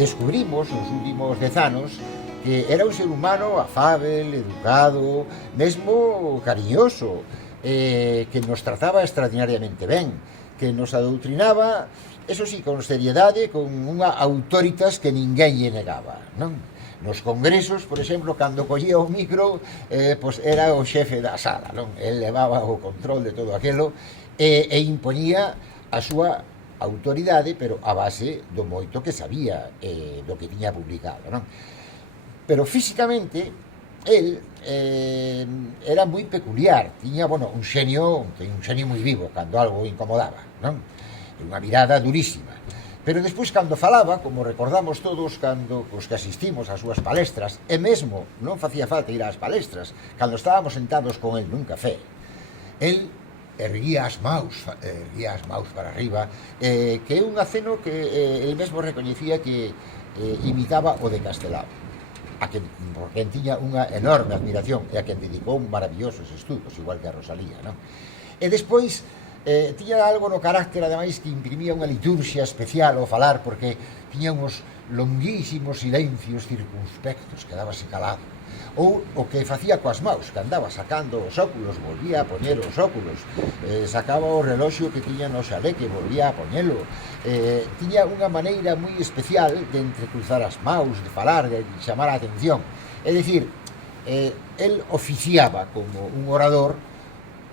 descubrimos nos últimos 10 anos que era un ser humano afável, educado, mesmo cariñoso, que nos trataba extraordinariamente ben, que nos adoutrinaba, eso sí, con seriedade, con unha autoritas que ninguén lle negaba, non? Nos congresos, por exemplo, cando collía o micro, pois era o xefe da sala, non? El levaba o control de todo aquilo e imponía a súa autoridade, pero a base do moito que sabía, do que tiña publicado, non? Pero físicamente el era moi peculiar, tiña, bueno, un xenio moi vivo cando algo incomodaba, non? Unha mirada durísima. Pero despois, cando falaba, como recordamos todos cando os que asistimos ás súas palestras, e mesmo non facía falta ir ás palestras, cando estábamos sentados con el nun café, el erguía as maus para arriba, que é un aceno que el mesmo recoñecía que imitaba o de Castelao, a quen, por quen tiña unha enorme admiración e a quen dedicou maravillosos estudos, igual que a Rosalía, non? E despois tiña algo no carácter, ademais, que imprimía unha liturxia especial ao falar, porque tiña uns longuísimos silencios circunspectos, quedábase calado. Ou o que facía coas maus, que andaba sacando os óculos, volvía a poñer os óculos, sacaba o reloxo que tiña no xaleque, volvía a poñelo, tiña unha maneira moi especial de entrecruzar as maus, de falar, de chamar a atención. É dicir, el oficiaba como un orador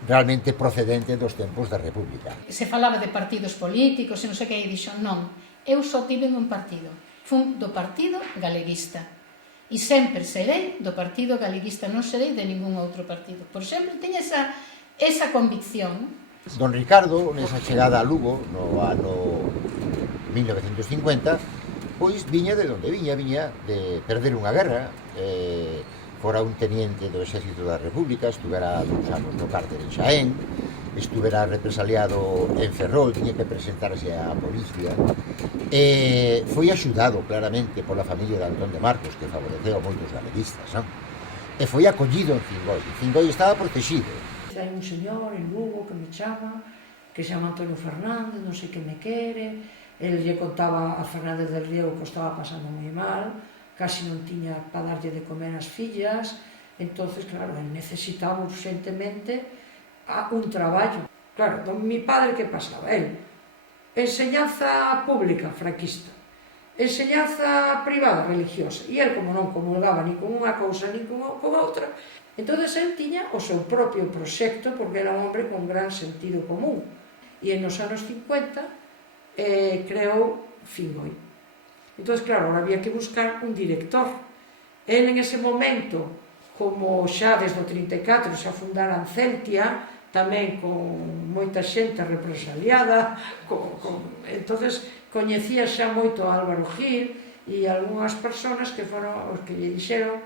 realmente procedente dos tempos da República. Se falaba de partidos políticos e non sei que, e dixo, non, eu só tive un partido, fun do Partido Galeguista. E sempre serei do Partido Galeguista, non serei de ningún outro partido. Por sempre, teña esa convicción. Don Ricardo, nesa chegada a Lugo, no ano 1950, pois viña de onde viña de perder unha guerra, fora un teniente do Exército da República, estuvera 2 anos no cárter en Xaén, estuvera represaliado en Ferrol, tiña que presentarse á policía, e foi axudado claramente pola familia de Antón de Marcos, que favoreceu a moitos galeguistas, non? E foi acollido en Cingoi. Cingoi estaba protegido. Hai un señor en Lugo que me chama, que se chama Antonio Fernández, non sei que me quere, el lle contaba a Fernández del Riego que o estaba pasando moi mal, casi non tiña para darlle de comer as fillas, entonces, claro, el necesitaba urgentemente un traballo. Claro, mi padre que pasaba? El, enseñanza pública franquista, enseñanza privada religiosa, e el, como non comulgaba ni con unha cousa ni con outra, entonces el tiña o seu propio proxecto, porque era un hombre con gran sentido común, e nos anos 50 creou Fingoi. Entón, claro, ahora había que buscar un director. El, en ese momento, como xa desde o 34 xa fundaran Celtia, tamén con moita xente represaliada, entonces coñecía xa moito a Álvaro Gil e algunhas persoas que foron os que lle dixeron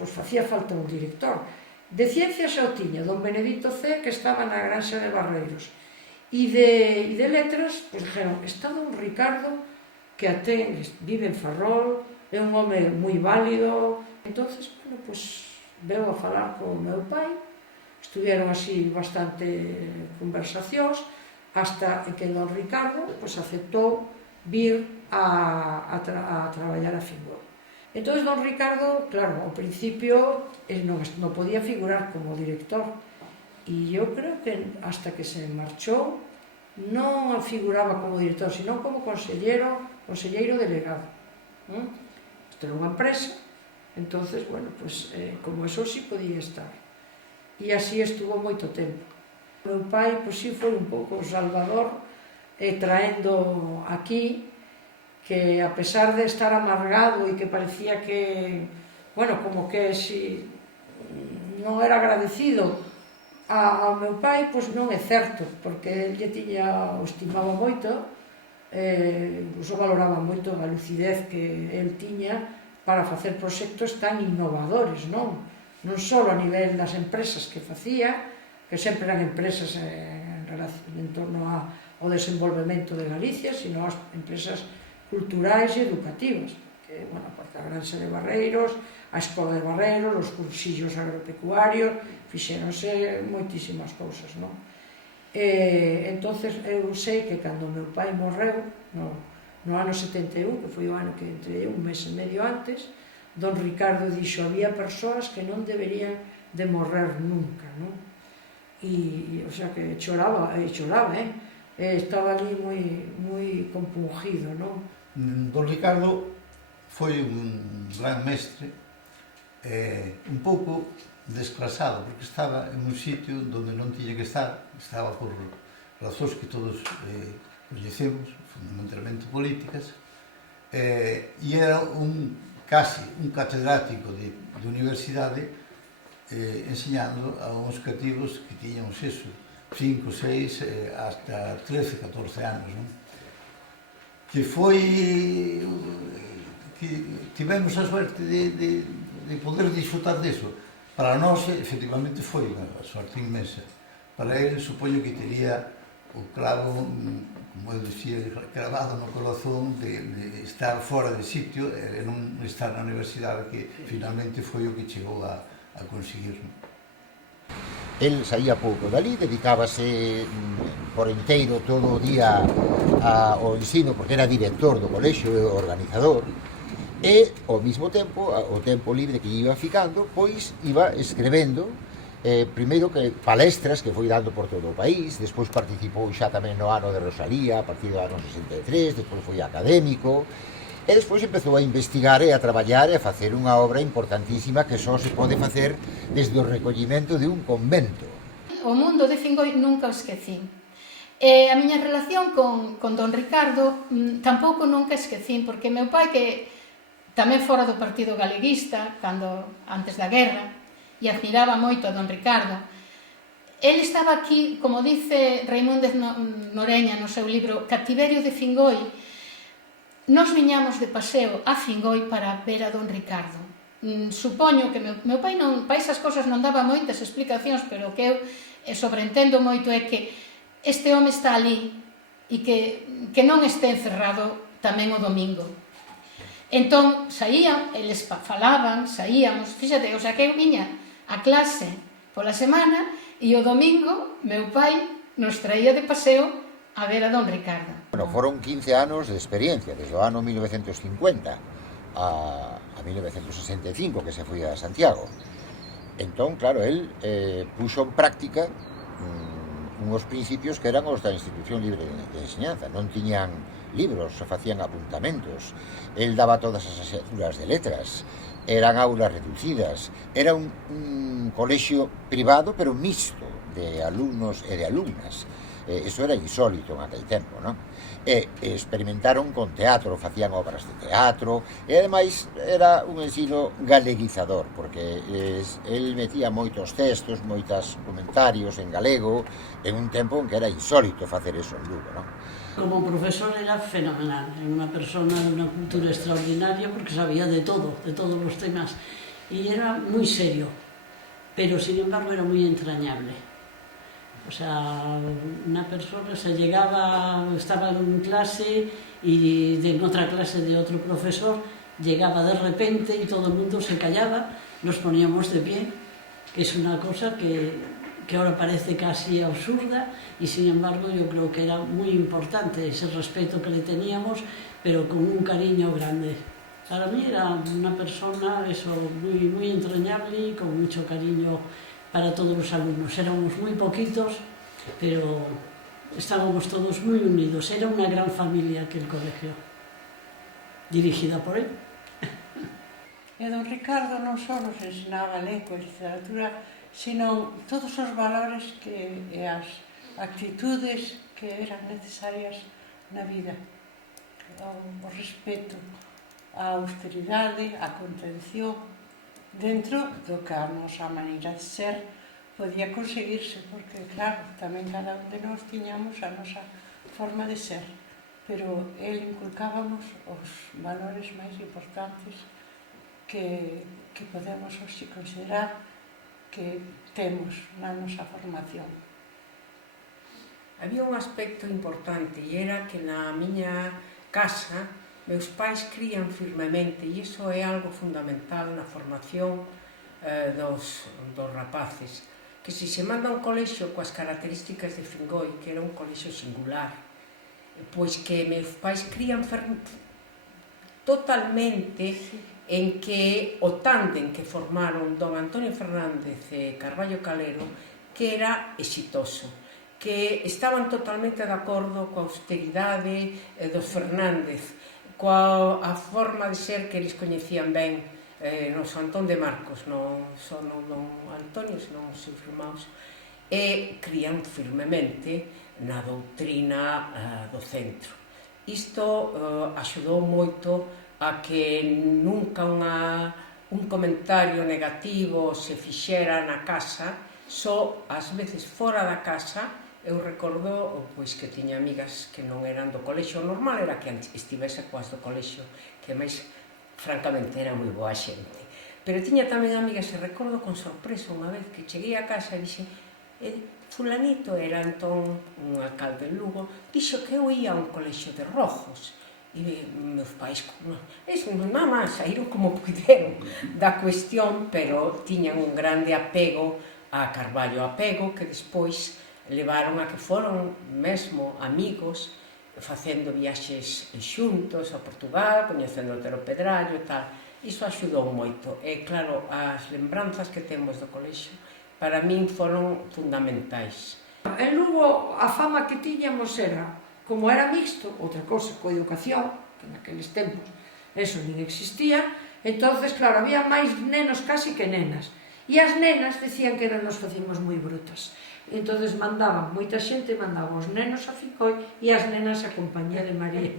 pois facía falta un director. De ciencias xa o tiña don Benedito C, que estaba na Granxa de Barreiros, e de letras, pois dijeron, está don Ricardo, que até vive en Ferrol, é un home moi válido. Entonces, bueno, pois veu a falar con o meu pai, estuvieron así bastante conversacións, hasta que don Ricardo pois aceptou vir a traballar a Fingoi. Entón, don Ricardo, claro, ao principio non podía figurar como director, e eu creo que hasta que se marchou non figuraba como director, sino como conselleiro delegado. Isto era unha empresa, entonces, bueno, pues, como eso sí podía estar. E así estuvo moito tempo. O meu pai, pois sí, foi un pouco salvador, traendo aquí, que a pesar de estar amargado e que parecía que, bueno, como que si non era agradecido ao meu pai, pois non é certo, porque el lle tiña, o estimaba moito, o valoraba moito a lucidez que el tiña para facer proxectos tan innovadores, non só a nivel das empresas que facía, que sempre eran empresas en torno ao desenvolvemento de Galicia, sino as empresas culturais e educativas, que, bueno, a Granxa de Barreiros, a Escola de Barreiros, os cursillos agropecuarios, fixéronse moitísimas cousas, non? Entonces, eu sei que cando meu pai morreu, no no ano 71, que foi o ano que entrei, un mes e medio antes, don Ricardo dixo, había persoas que non deberían de morrer nunca, non? E, o sea, que choraba, estaba ali moi compungido, non? Don Ricardo foi un gran mestre, un pouco desclasado, porque estaba en un sitio onde non tiña que estar, estaba por razóns que todos coñecemos, fundamentalmente políticas, e era casi un catedrático de universidade enseñando a uns cativos que tiñan eso, 5, 6, hasta 13, 14 anos, non? Que foi que tivemos a suerte de poder disfrutar disso. Para nós, efectivamente, foi unha suerte inmensa. Para ele, supoño que tería o clavo, como eu dicía, cravado no corazón de estar fora de sitio e non estar na universidade, que finalmente foi o que chegou a conseguir. El saía pouco dali, dedicábase por enteiro todo o día ao ensino, porque era director do colexio e organizador, e ao mesmo tempo, o tempo libre que iba ficando, pois iba escrevendo, primeiro que palestras que foi dando por todo o país, despois participou xa tamén no ano de Rosalía, a partir do ano 63, despois foi académico, e despois empezou a investigar e a traballar e a facer unha obra importantísima que só se pode facer desde o recollimento de un convento. O mundo de Fingoi nunca o esquecín. E a miña relación con don Ricardo tampouco nunca esquecín, porque meu pai, que tamén fora do Partido Galeguista, antes da guerra, e admiraba moito a don Ricardo, ele estaba aquí, como dice Raimúndez Noreña no seu libro Cativerio de Fingoi. Nos viñamos de paseo a Fingoi para ver a don Ricardo. Supoño que meu pai para esas cosas non daba moitas explicacións, pero o que eu sobreentendo moito é que este home está ali e que non este encerrado tamén o domingo. Entón, eles falaban, saíamos, fíxate, o sea, que eu viña a clase pola semana e o domingo meu pai nos traía de paseo a ver a don Ricardo. Bueno, foron 15 anos de experiencia, desde o ano 1950 a 1965, que se foi a Santiago. Entón, claro, el puxo en práctica unhos principios que eran os da Institución Libre de Enseñanza. Non tiñan libros, se facían apuntamentos. El daba todas as asignaturas de letras. Eran aulas reducidas. Era un colexio privado, pero mixto, de alumnos e de alumnas. Eso era insólito en aquel tempo, non? E experimentaron con teatro, facían obras de teatro, e ademais era un ensino galeguizador, porque el metía moitos textos, moitos comentarios en galego, en un tempo en que era insólito facer eso en Lugo, non? Como profesor era fenomenal, era unha persona de unha cultura extraordinaria porque sabía de todo, de todos os temas, e era moi serio, pero sin embargo era moi entrañable. O sea, una persona se llegaba, estaba en clase y en otra clase de otro profesor, llegaba de repente y todo el mundo se callaba, nos poníamos de pie, que es una cosa que ahora parece casi absurda y sin embargo yo creo que era muy importante ese respeto que le teníamos, pero con un cariño grande. Para mí era una persona muy, muy entrañable y con mucho cariño para todos los alumnos. Éramos muy poquitos, pero estábamos todos muy unidos. Era una gran familia aquel colegio, dirigida por él. E don Ricardo non só nos ensinaba galego e literatura, sino todos os valores e as actitudes que eran necesarias na vida. O respeto, a austeridade, a contención, dentro do que a nosa maneira de ser podía conseguirse, porque, claro, tamén cada un de nós tiñamos a nosa forma de ser, pero el inculcábamos os valores máis importantes que podemos hoxe considerar que temos na nosa formación. Había un aspecto importante e era que na miña casa meus pais crían firmemente, e iso é algo fundamental na formación dos rapaces, que se manda a un colexio coas características de Fingoi, que era un colexio singular, pois que meus pais crían totalmente en que o tándem que formaron don Antonio Fernández e Carballo Calero que era exitoso, que estaban totalmente de acordo coa austeridade dos Fernández, coa a forma de ser que eles coñecían ben nos Antón de Marcos, non só non don Antonio, senón os seus irmãos, e crían firmemente na doutrina do centro. Isto axudou moito a que nunca un comentario negativo se fixera na casa, só ás veces fora da casa. Eu recordo pois que tiña amigas que non eran do colexio, normal era que estivese coas do colexio, que máis francamente era moi boa xente. Pero tiña tamén amigas, e recordo con sorpresa unha vez que cheguei a casa e dixen fulanito, era entón un alcalde en Lugo, dixo que eu ia a un colexio de rojos. E meus pais, mamá, saíron como puderon da cuestión, pero tiñan un grande apego a Carballo, apego que despois levaron a que foron mesmo amigos, facendo viaxes xuntos a Portugal, coñecendo o Otero Pedrallo e tal. Iso axudou moito. E claro, as lembranzas que temos do colexio para min foron fundamentais. En Lugo a fama que tiñamos era, como era mixto, outra cosa, coa educación, que naqueles tempos eso nin existía, entonces, claro, había máis nenos casi que nenas. E as nenas decían que nos facíamos moi brutas. Entonces mandaban, moita xente mandaba os nenos a Ficoi e as nenas a compañía de María,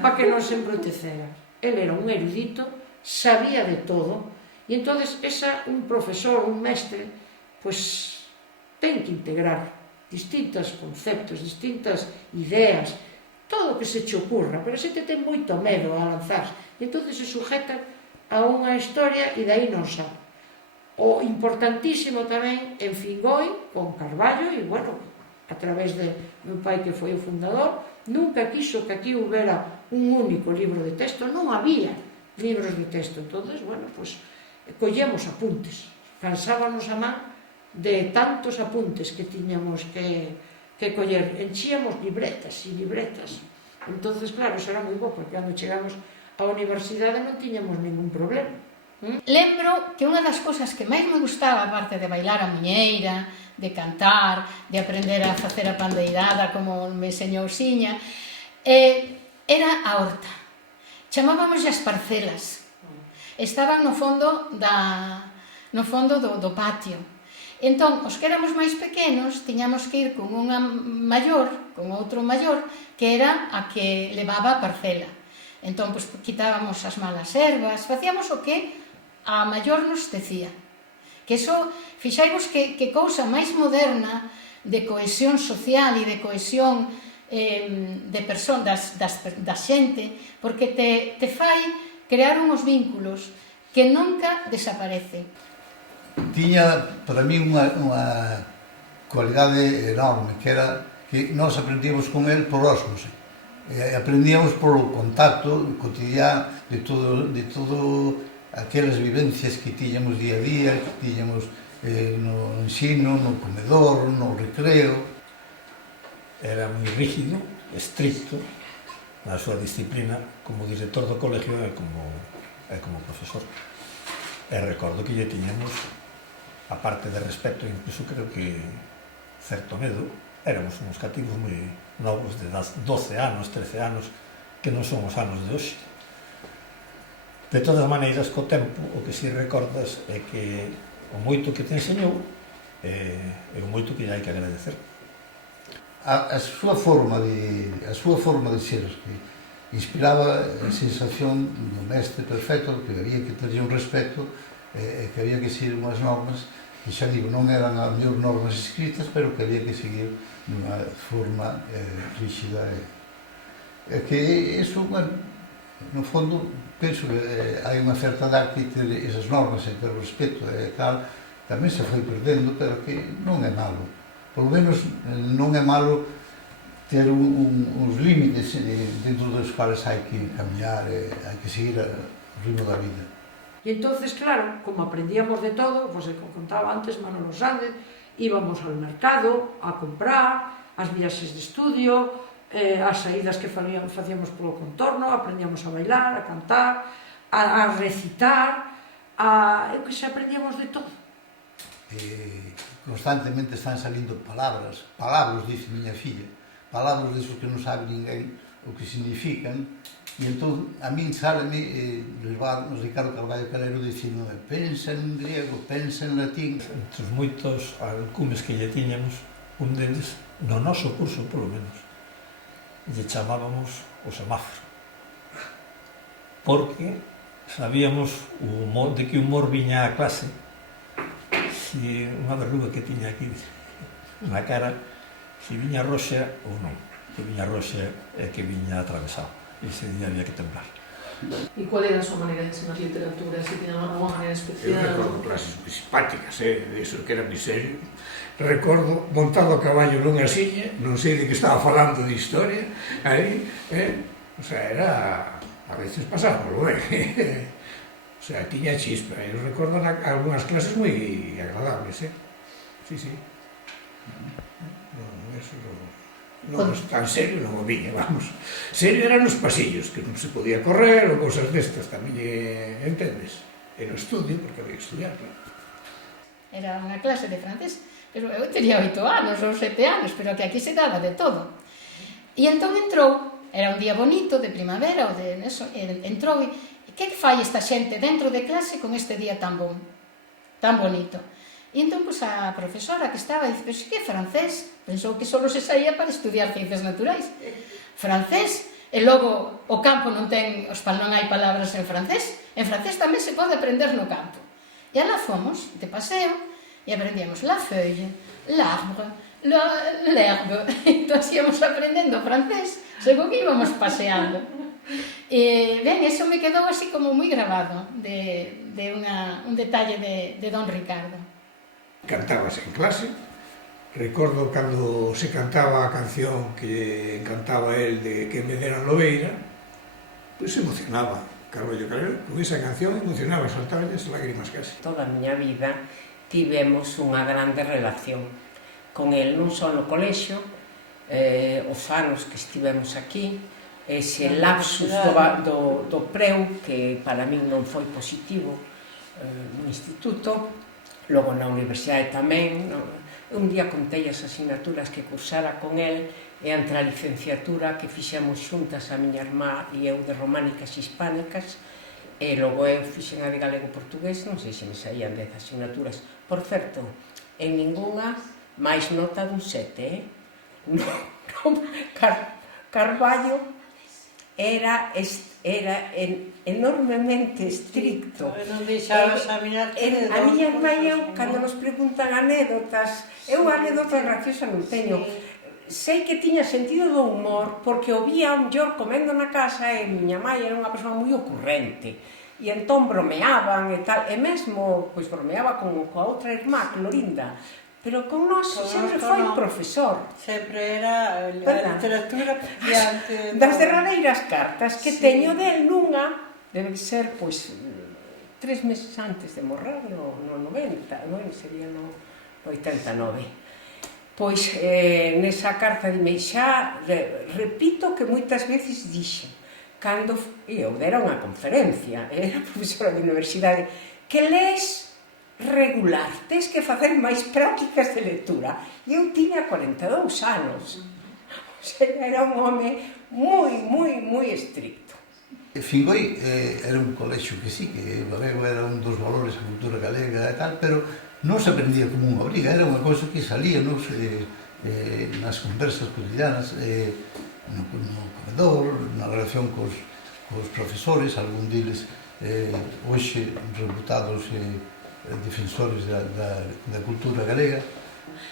para que non se embruteceran. El era un erudito, sabía de todo, e entonces un profesor, un mestre, pois ten que integrar distintos conceptos, distintas ideas, todo o que se che ocurra, pero a xente ten moito medo a lanzarse, e entón se sujeta a unha historia e dai non sabe. O importantísimo tamén en Fingoi, con Carballo, e bueno, a través de meu pai que foi o fundador, nunca quiso que aquí houbera un único libro de texto, non había libros de texto, entonces, bueno, pues collemos apuntes, cansábanos a man de tantos apuntes que tiñamos que coller, enchíamos libretas e libretas. Entonces, claro, eso era moi bo, porque cando chegamos á universidade non tiñamos ningún problema. Lembro que unha das cousas que máis me gustaba, aparte de bailar a muñeira, de cantar, de aprender a facer a pandeirada como me enseñou Xiña, era a horta. Chamábamos as parcelas. Estaban no fondo do patio. Entón, os que éramos máis pequenos, tiñamos que ir con unha maior, con outro maior, que era a que levaba a parcela. Entón, pois, quitábamos as malas ervas, facíamos o que a maior nos decía. Que eso, fixaimos que cousa máis moderna de cohesión social e de cohesión de persoas, da xente, porque te fai crear uns vínculos que nunca desaparecen. Tiña para mí unha cualidade enorme, que era que nós aprendíamos con el por ósmose. Aprendíamos polo contacto cotidiano de todo aquelas vivencias que tiñamos día a día, que tiñamos no ensino, no comedor, no recreo. Era moi rígido, estricto na súa disciplina como director do colegio e como profesor. E recordo que lle tiñamos, aparte de respeto, incluso creo que certo medo, éramos uns cativos moi novos, de 12 anos, 13 anos, que non son os anos de hoxe. De todas maneiras, co tempo, o que si recordas é que o moito que te enseñou é o moito que hai que agradecer. A súa forma de ser, que inspiraba a sensación do mestre perfecto, que había que ter un respeto, que había que seguir unhas normas, que xa digo, non eran as mellor normas escritas, pero que había que seguir dunha forma rígida. E que iso, bueno, no fondo, penso que hai unha certa edad que ter esas normas e ter respeto e tal, tamén se foi perdendo, pero que non é malo. Por lo menos non é malo ter uns límites dentro dos quales hai que camiñar e hai que seguir o ritmo da vida. E entonces, claro, como aprendíamos de todo, pues, como contaba antes Manolo Sández, íbamos ao mercado a comprar, as viaxes de estudio, as saídas que facíamos polo contorno, aprendíamos a bailar, a cantar, a recitar, eu que sei, aprendíamos de todo. Constantemente están salindo palabras, dice miña filla, palabras desos que non sabe ninguén o que significan, e entón a min sáleme Ricardo Carballo Calero dicindo pensa en griego, pensa en latín. Entre os moitos alcumes que lle tiñamos, un deles, no noso curso polo menos, lle chamábamos o semáforo, porque sabíamos de que humor viña a clase, si unha verruga que tiña aquí na cara, si viña roxa ou non, que viña roxa e que viña atravesado, e ese día había que temblar. E qual era a súa maneira de ensinar literatura? Se tiña unha maneira especial? Eu recordo clases moi simpáticas, iso que era moi serio. Recordo montado a caballo nunha silla, non sei de que estaba falando de historia, aí, o sea, era, a veces pasaba polo ben, o sea, tiña chispa. Eu recordo algunhas clases moi agradables, sí, sí. Non, eso non tan serio non o viña, vamos. Serio eran os pasillos, que non se podía correr ou cousas destas, tamén entendes? E no estudio, porque había que estudiar, claro. Era unha clase de francés, pero eu tería 8 anos ou 7 anos, pero que aquí se daba de todo. E entón entrou, era un día bonito, de primavera, ou de eso, entrou e que fai esta xente dentro de clase con este día tan bon, tan bonito? E entón, pois, a profesora que estaba, dice, pero si que é francés, pensou que só se saía para estudiar ciencias naturais. Francés, e logo o campo non hai palabras en francés tamén se pode aprender no campo. E alá fomos, de paseo, e aprendíamos la feuille, l'arbre, l'herbe, entón íamos aprendendo francés, según que íbamos paseando. E, ben, eso me quedou así como moi grabado, de un detalle de don Ricardo. Cantábase en clase, recordo cando se cantaba a canción que cantaba el de Que me deran lobeira, pois se emocionaba Carballo Calero, con esa canción emocionaba, saltaban as lágrimas casi. Toda a miña vida tivemos unha grande relación con el, non só no colexio, os anos que estivemos aquí, ese lapsus do preu, que para min non foi positivo no instituto, logo na universidade tamén. Un día contei as asignaturas que cursara con el e entre a licenciatura que fixemos xuntas a miña irmá e eu de románicas hispánicas, e logo eu fixen a de galego-portugués, non sei se me saían 10 asignaturas. Por certo, en ninguna máis nota dun 7, Carballo era enormemente estricto. Non deixaba examinar todo. A miña irmá e eu, cando nos preguntan anécdotas, eu anécdotas graciosas non teño. Sei que tiña sentido do humor, porque o vía un mellor comendo na casa e miña mãe era unha persoa moi ocurrente. E entón bromeaban e tal, e mesmo, pois bromeaba coa outra irmá, Clorinda, pero con nós sempre foi profesor. Sempre era a literatura diante das derradeiras cartas que teño del nunha, debe ser, pois, 3 meses antes de morrer, no 90, non? Sería no 89. Pois, nesa carta dime, xa, repito que moitas veces dixen, cando eu dera unha conferencia, era profesora de universidade, que lees regular, tens que facer máis prácticas de lectura. E eu tiña 42 anos. O sea, era un home moi estricto. Fingoi era un colexio que sí, que o galego era un dos valores da cultura galega e tal, pero non se aprendía como unha obriga, era unha cousa que salía nas conversas cotidianas, no comedor, na relación cos profesores, algún deles hoxe reputados defensores da cultura galega.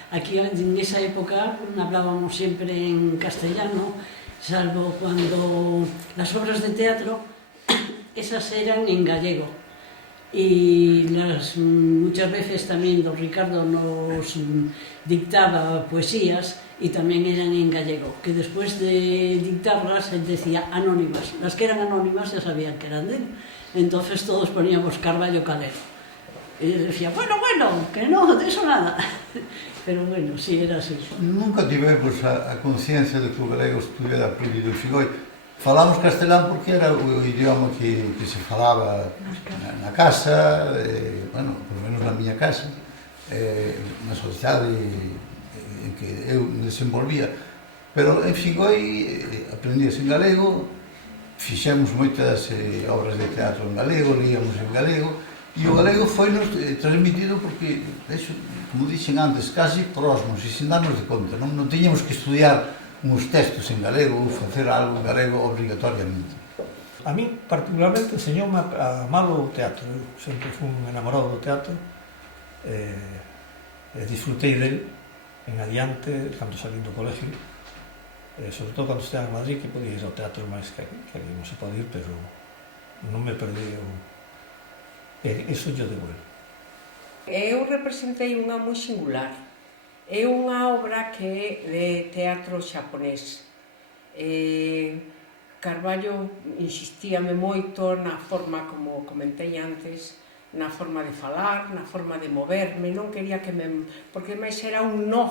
Aquí, en esa época, hablábamos sempre en castellano, salvo cuando las obras de teatro, esas eran en gallego. Y muchas veces tamén don Ricardo nos dictaba poesías e tamén eran en gallego, que despois de dictarlas él decía anónimas. Las que eran anónimas ya sabían que eran de él. Entonces todos poníamos Carballo Calero. E decía, bueno, que non, de eso nada. Pero bueno, sí, era así. Nunca tivemos a conciencia de que o galego estuviera prohibido en Figoi. Falamos castelán porque era o idioma que se falaba na casa, bueno, por lo menos na miña casa, na sociedade en que eu me desenvolvía. Pero en Figoi aprendíase en galego, fixemos moitas obras de teatro en galego, líamos en galego, e o galego foi nos transmitido porque, como dixen antes, casi por osmos, e sin darnos de conta. Non tiñamos que estudiar uns textos en galego ou facer algo en galego obrigatoriamente. A mí, particularmente, enseñoume a amalo o teatro. Eu sempre fui un enamorado do teatro e disfrutei del en adiante, cando salín do colegio, sobre todo cando estaba en Madrid, que podía ir ao teatro máis que aquí non se pode ir, pero non me perdí eso yo debo el. Eu representei unha moi singular. É unha obra que é de teatro xaponés. Carballo insistíame moito na forma, como comentei antes, na forma de falar, na forma de moverme, non quería que me... porque máis era un no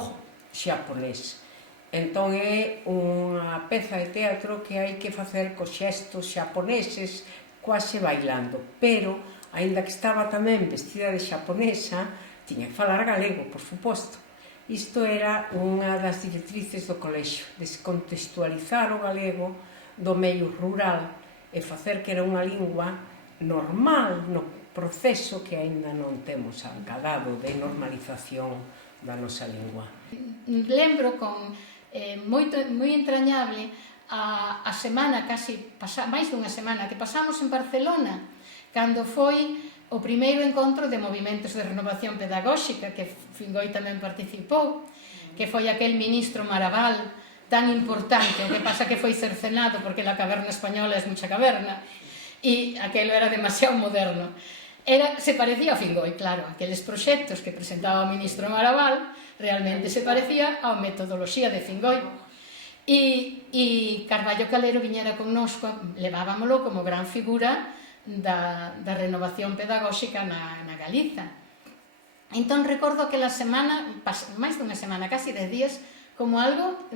xaponés. Entón é unha peza de teatro que hai que facer cos xestos xaponeses, quase bailando, pero, aínda que estaba tamén vestida de xaponesa, tiña que falar galego, por suposto. Isto era unha das directrices do colexio, descontextualizar o galego do medio rural e facer que era unha lingua normal no proceso que aínda non temos acadado de normalización da nosa lingua. Lembro con moi entrañable a semana, máis dunha semana, que pasamos en Barcelona, cando foi o primeiro encontro de movimentos de renovación pedagóxica, que Fingoi tamén participou, que foi aquel ministro Maraval, tan importante, o que pasa que foi cercenado porque la caverna española é mucha caverna, e aquelo era demasiado moderno. Se parecía a Fingoi, claro, aqueles proxectos que presentaba o ministro Maraval realmente se parecía á metodoloxía de Fingoi. E Carballo Calero viñera connosco, levábamolo como gran figura da renovación pedagóxica na Galiza. Entón recordo aquela semana, máis dunha semana, casi 10 días, como algo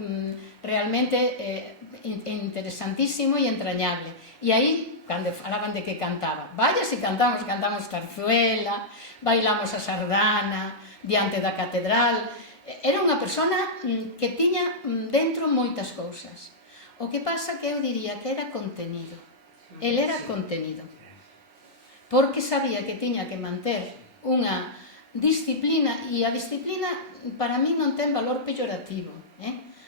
realmente interesantísimo e entrañable. E aí, cando falaban de que cantaba, vaya se cantamos zarzuela, bailamos a sardana, diante da catedral. Era unha persona que tiña dentro moitas cousas. O que pasa que eu diría que era contenido. El era contenido. Porque sabía que tiña que manter unha disciplina, e a disciplina para mí non ten valor peyorativo.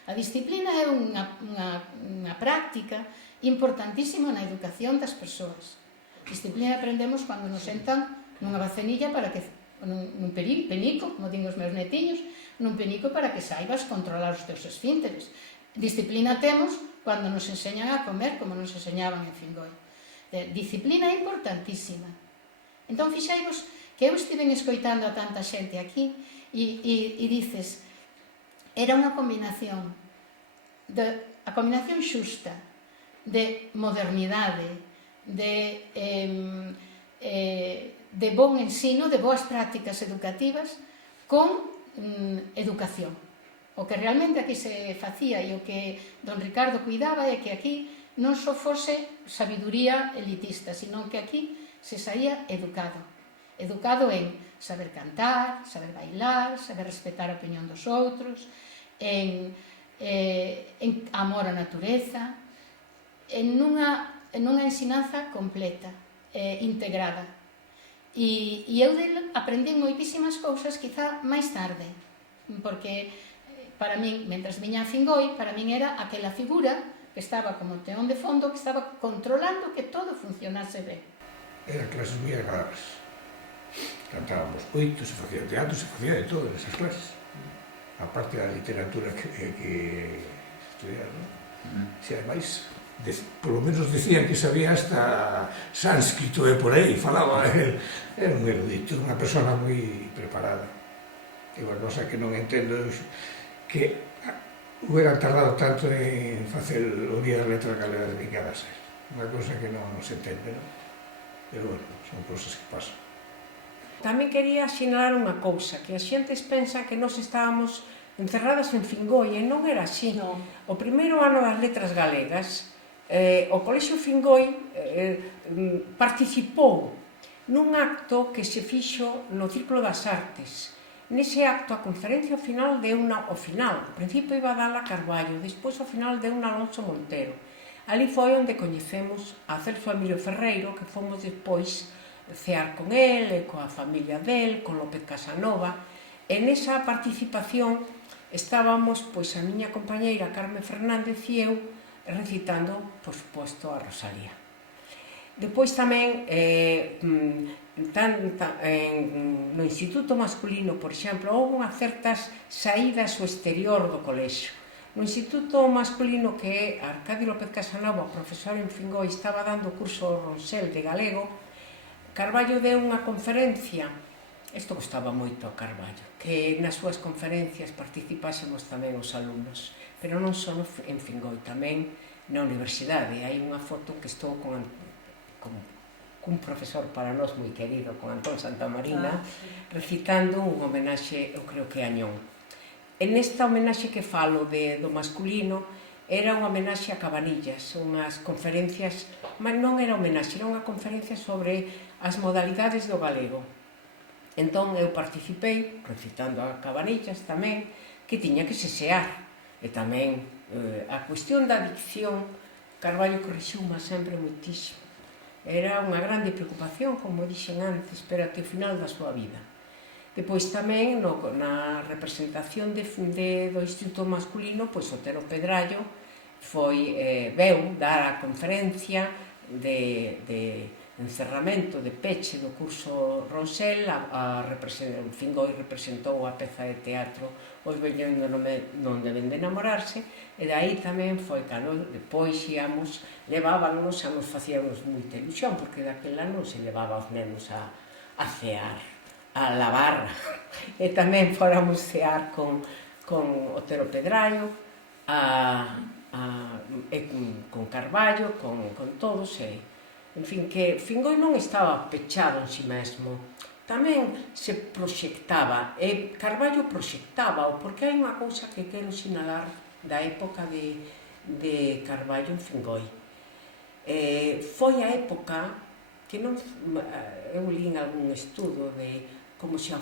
A disciplina é unha práctica importantísima na educación das persoas. Disciplina aprendemos cando nos sentan nunha bacenilla para que, nun penico, como din os meus netiños, nun penico para que saibas controlar os teus esfínteres. Disciplina temos cando nos enseñan a comer, como nos enseñaban en Fingoi. Disciplina é importantísima. Entón, fixaivos que eu estiven escoitando a tanta xente aquí e dices, era unha combinación, a combinación xusta de modernidade, de bon ensino, de boas prácticas educativas con educación. O que realmente aquí se facía e o que don Ricardo cuidaba é que aquí non só fose sabiduría elitista, sino que aquí se saía educado. Educado en saber cantar, saber bailar, saber respetar a opinión dos outros, en amor á natureza, en unha ensinanza completa, integrada. E eu del aprendí moitísimas cousas, quizá máis tarde, porque para min, mentras viña a Fingoi, para min era aquela figura que estaba como teón de fondo, que estaba controlando que todo funcionase ben. Eran clases moi agradables. Cantábamos moito, se facía teatro, se facía de todo nesas clases. A parte da literatura que estudiar, non? Se ademais, polo menos decían que sabía hasta sánscrito e por aí, falaba él. Era un erudito, unha persona moi preparada. E unha cosa que non entendo que hubieran tardado tanto en facer o Día da Letra Galega dedicada a ser. Unha cosa que non se entende, non? Pero bueno, son cosas que pasan. tamén quería sinalar unha cousa, que as xentes pensan que nós estábamos encerradas en Fingoi, e non era así. O primeiro ano das letras galegas, o Colexio Fingoi participou nun acto que se fixo no Círculo das Artes. Nese acto, a conferencia final deuna ao final. Ao principio iba a dala Carballo, despois ao final deuna Alonso Montero. Ali foi onde coñecemos a Celso Emilio Ferreiro, que fomos despois cear con ele, coa familia del, con López Casanova. E nesa participación estábamos, pois, a miña compañeira Carmen Fernández e eu recitando, por suposto, a Rosalía. Depois tamén, no instituto masculino, por exemplo, houve unhas certas saídas ao exterior do colexio. No instituto masculino que Arcadio López Casanova, profesor en Fingoi, estaba dando o curso Ronsel de galego, Carballo deu unha conferencia, isto gostaba moito a Carballo, que nas súas conferencias participásemos tamén os alumnos, pero non só en Fingoi, tamén na universidade. Hai unha foto que estou con un profesor para nós moi querido, con Antón Santamarina, recitando un homenaxe, eu creo que a Ñón. En esta homenaxe que falo do masculino, era unha homenaxe a Cabanillas, unhas conferencias, mas non era homenaxe, era unha conferencia sobre as modalidades do galego. Entón eu participei, recitando a Cabanillas tamén, que tiña que sesear. E tamén a cuestión da dicción, Carballo corrixiu-ma sempre moitísimo. Era unha grande preocupación, como dixen antes, pero até o final da súa vida. Depois tamén, na representación do Instituto Masculino, pois Otero Pedrallo veu dar a conferencia de encerramento, de peche do curso Ronsel. Fingoi representou a peza de teatro Os vellos non deben de enamorarse, e dai tamén foi cando depois íamos, levábanos e nos facíamos moita ilusión, porque daquela non se levaba os nenos a cear, a lavar, e tamén fóramos cear con Otero Pedrallo, con Carballo, con todos, en fin, que Fingoi non estaba pechado en si mesmo, tamén se proxectaba, e Carballo proxectaba, porque hai unha cousa que quero sinalar da época de Carballo en Fingoi. Foi a época que non, eu li en algún estudo de como se a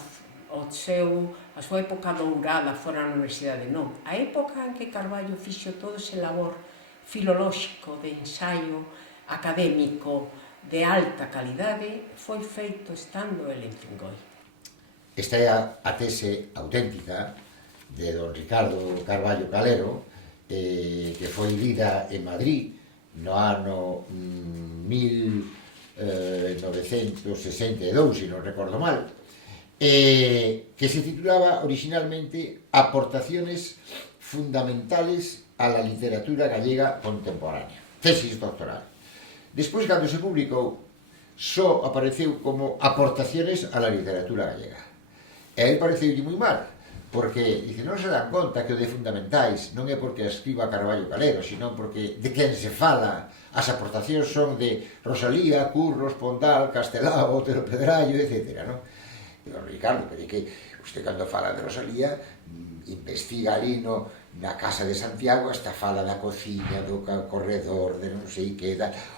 súa época dourada fora na universidade, non. A época en que Carballo fixo todo ese labor filolóxico, de ensaio académico de alta calidade, foi feito estando ele en Fingoi. Esta é a tese auténtica de don Ricardo Carballo Calero, que foi lida en Madrid no ano 1962, se non recordo mal, que se titulaba originalmente Aportaciones fundamentales a la literatura gallega contemporánea, tesis doctoral. Despois, cando se publicou, só apareceu como Aportaciones a la literatura gallega. E aí pareceulle moi mal, porque dice, non se dan conta que o de fundamentais non é porque escriba Carballo Calero, sino porque de quen se fala. As aportacións son de Rosalía, Curros, Pondal, Castelao, Otero Pedrallo, etc. Digo, Ricardo, pero é que usted cando fala de Rosalía investiga ali na Casa de Santiago, hasta fala da cociña, do corredor, de non sei que,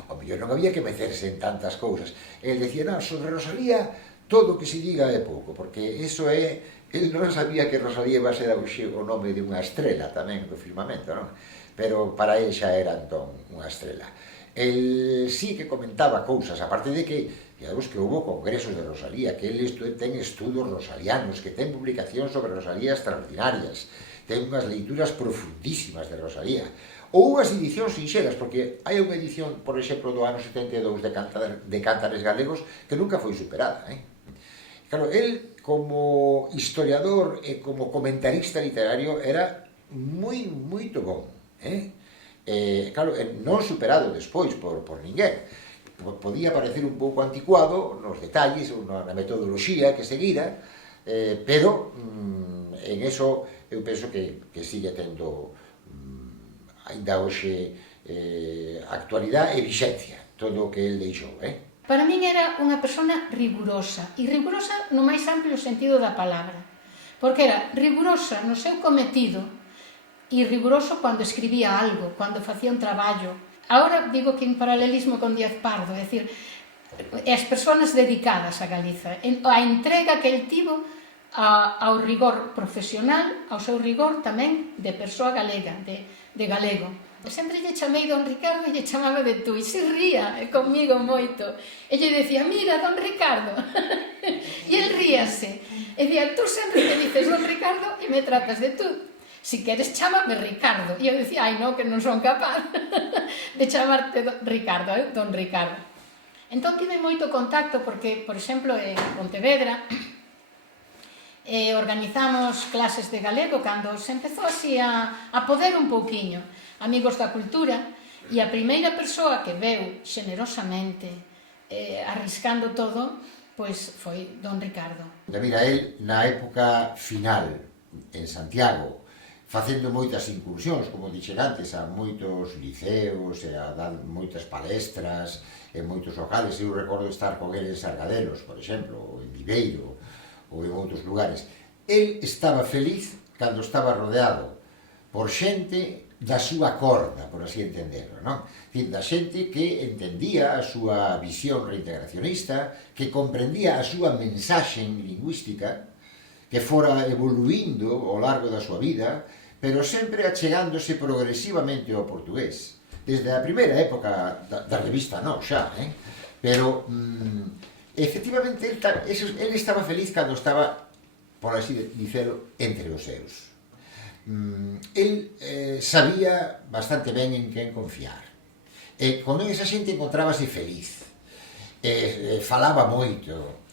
o mellor non había que meterse en tantas cousas. El decía, non, sobre Rosalía todo o que se diga é pouco, porque eso é, el non sabía que Rosalía iba a ser o nome de unha estrela tamén do firmamento, non? Pero para el xa era entón unha estrela. El sí que comentaba cousas, aparte de que, digamos que houve congresos de Rosalía, que el ten estudos rosalianos, que ten publicacións sobre Rosalía extraordinarias, ten unhas leituras profundísimas de Rosalía, ou unhas edicións sinxelas, porque hai unha edición, por exemplo, do ano 72 de Cántares Galegos que nunca foi superada. Claro, el como historiador e como comentarista literario era moito bon. Claro, non superado despois por ninguén. Podía parecer un pouco anticuado nos detalles, na metodoloxía que seguira, pero en eso eu penso que sigue tendo aínda hoxe actualidade e vixencia todo o que el deixou. Para min era unha persona rigurosa, e rigurosa no máis amplio sentido da palabra, porque era rigurosa no seu cometido e riguroso cando escribía algo, cando facía un traballo. Agora digo que en paralelismo con Díaz Pardo, é dicir, as persoas dedicadas a Galiza, a entrega que el tivo ao rigor profesional, ao seu rigor tamén de persoa galega, de galego. Sempre lle chamei Don Ricardo e lle chamaba de tú, e se ría comigo moito. E lle decía, mira, Don Ricardo. E el ríase. E dicía, tú sempre me dices Don Ricardo e me tratas de tú. Si queres, chámame Ricardo. E eu dicía, ai, non, que non son capaz de chamarte Ricardo, Don Ricardo. Entón, tive moito contacto porque, por exemplo, en Pontevedra, organizamos clases de galego cando se empezou así a poder un pouquiño, amigos da cultura, e a primeira persoa que veu xenerosamente arriscando todo, pois foi Don Ricardo. Mira, el na época final en Santiago, facendo moitas incursións, como dixen antes, a moitos liceos, a dar moitas palestras, en moitos locales. Eu recordo estar con ele en Sargadelos, por exemplo, ou en Viveiro, ou en outros lugares. El estaba feliz cando estaba rodeado por xente da súa corda, por así entenderlo, non? Da xente que entendía a súa visión reintegracionista, que comprendía a súa mensaxe lingüística, que fora evoluindo ao largo da súa vida, pero sempre achegándose progresivamente ao portugués. Desde a primeira época da revista Non, xa, pero efectivamente, el estaba feliz cando estaba, por así dicelo, entre os seus. El sabía bastante ben en quen confiar. Con esa xente encontrábase feliz. Falaba moito.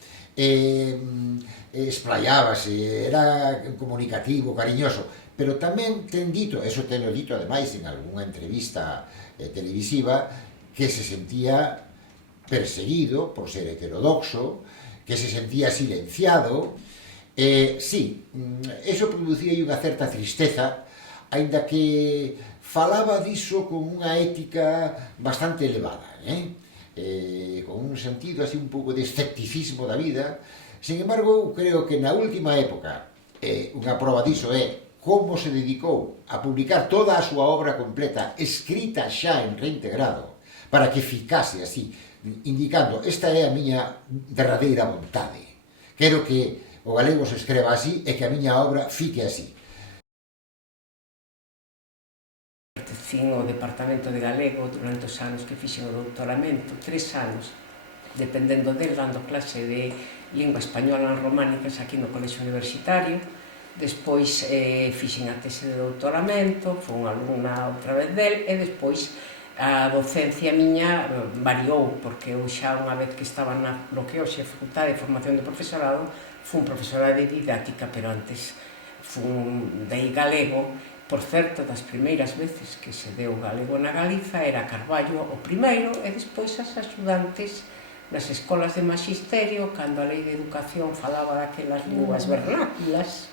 Esplayábase, era comunicativo, cariñoso. Pero tamén ten dito, eso teño dito ademais en algunha entrevista televisiva, que se sentía perseguido por ser heterodoxo, que se sentía silenciado. Sí, eso producía unha certa tristeza, aínda que falaba diso con unha ética bastante elevada, con un sentido así un pouco de escepticismo da vida. Sin embargo, creo que na última época, unha proba diso é como se dedicou a publicar toda a súa obra completa, escrita xa en reintegrado, para que ficase así, indicando, esta é a miña derradeira vontade. Quero que o galego se escreva así e que a miña obra fique así. Pertencín ao Departamento de Galego durante os anos que fixen o doutoramento, 3 anos, dependendo del, dando clase de lingua española en románicas aquí no Colexio Universitario. Despois fixen a tese de doutoramento, fui unha alumna outra vez del, e despois a docencia miña variou, porque eu xa unha vez que estaba no que hoxe é Facultade de Formación de Profesorado, fui profesora de didáctica, pero antes fui dei galego. Por certo, das primeiras veces que se deu galego na Galiza era Carballo o primeiro, e despois as axudantes nas escolas de maxisterio, cando a Lei de Educación falaba daquelas linguas vernáculas.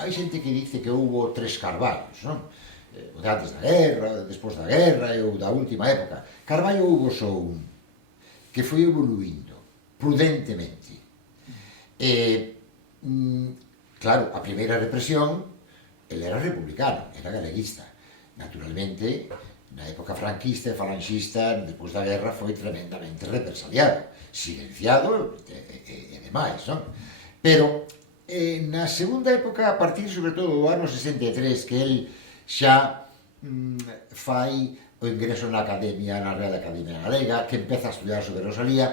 hai xente que dice que houve 3 Carballos, non? O de antes da guerra, despois da guerra e o da última época. Carballo houve só un, que foi evoluindo prudentemente. Claro, a primeira represión, ele era republicano, era galeguista. Naturalmente, na época franquista e falanxista, despois da guerra, foi tremendamente represaliado, silenciado e demais, non? Pero na segunda época, a partir sobre todo do ano 63, que el xa fai o ingreso na Academia, na Real Academia Galega, que empeza a estudiar sobre Rosalía,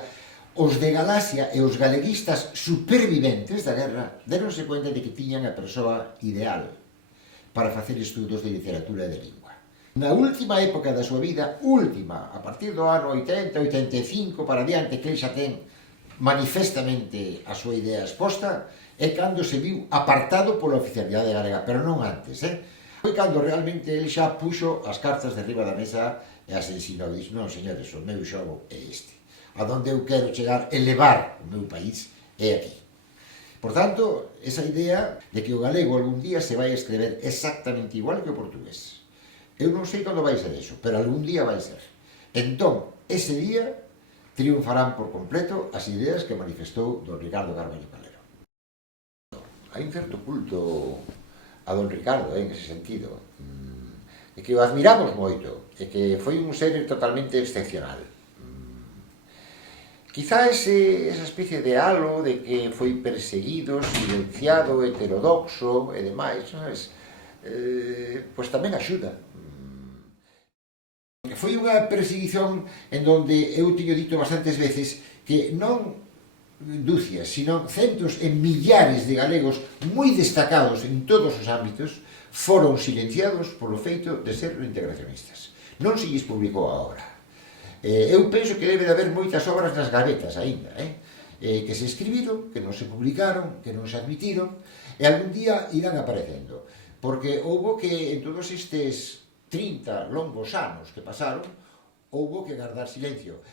os de Galaxia e os galeguistas superviventes da guerra deronse conta de que tiñan a persoa ideal para facer estudos de literatura e de lingua. Na última época da súa vida, última, a partir do ano 80, 85 para diante, que ele xa ten manifestamente a súa idea exposta, é cando se viu apartado pola oficialidade galega, pero non antes, Foi cando realmente ele xa puxo as cartas de riba da mesa e as ensinou, e dixo, non, señores, o meu xogo é este. A donde eu quero chegar, elevar o meu país, é aquí. Por tanto, esa idea de que o galego algún día se vai a escrever exactamente igual que o portugués. Eu non sei cando vai ser eso, pero algún día vai ser. Entón, ese día triunfarán por completo as ideas que manifestou don Ricardo Carballo Calero. Hai un certo culto a don Ricardo, en ese sentido, e que o admiramos moito, e que foi un ser totalmente excepcional. Quizá esa especie de halo de que foi perseguido, silenciado, heterodoxo e demais, sabes? Pois tamén axuda. Foi unha perseguición en donde eu tiño dito bastantes veces que non dúcias, sino centos e millares de galegos moi destacados en todos os ámbitos foron silenciados polo feito de ser integracionistas. Non se lles publicou a obra. Eu penso que debe de haber moitas obras nas gavetas aínda, que se escribiron, que non se publicaron, que non se admitiron, e algún día irán aparecendo. Porque houbo que, en todos estes 30 longos anos que pasaron, houbo que guardar silencio.